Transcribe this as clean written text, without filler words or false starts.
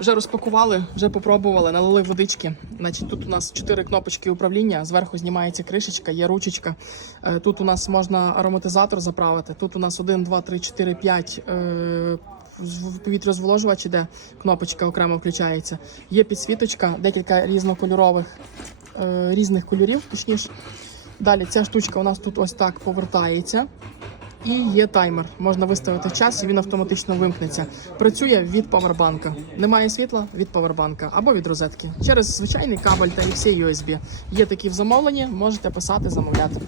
Вже розпакували, вже попробували, налили водички. Значить, тут у нас 4 кнопочки управління, зверху знімається кришечка, є ручечка. Тут у нас можна ароматизатор заправити. Тут у нас 1, 2, 3, 4, 5 повітрязволожувач іде, кнопочка окремо включається. Є підсвіточка, декілька різних кольорів, точніше. Далі ця штучка у нас тут ось так повертається. І є таймер. Можна виставити час і він автоматично вимкнеться. Працює від павербанка. Немає світла – від павербанка або від розетки. Через звичайний кабель та і все USB. Є такі в замовленні, можете писати, замовляти.